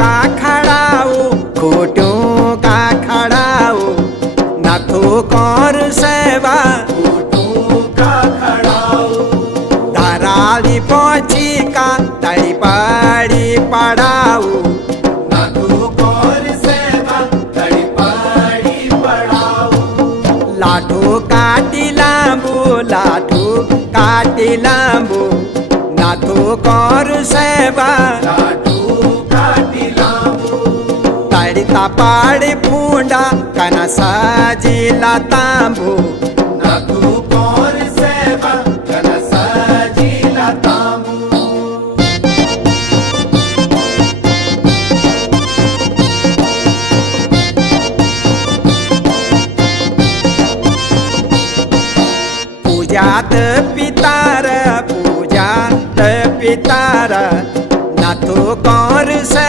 का खड़ाओ खोटों का खड़ाओ नाथो कौर सेवा खोटों का खड़ाओ धराली पहुंची का तड़ी पड़ी पड़ाओ नाथो कौर सेवा तड़ी पड़ी पड़ाओ लाठो काटी लांबू नाथो कौर सेवा लाठो काटी लांबू तड़ता पाड़ी फूंडा कना साजिला तांबू नाथो कौर सेवा कन साजिला तांबू पूजात पितार नाथो कौर से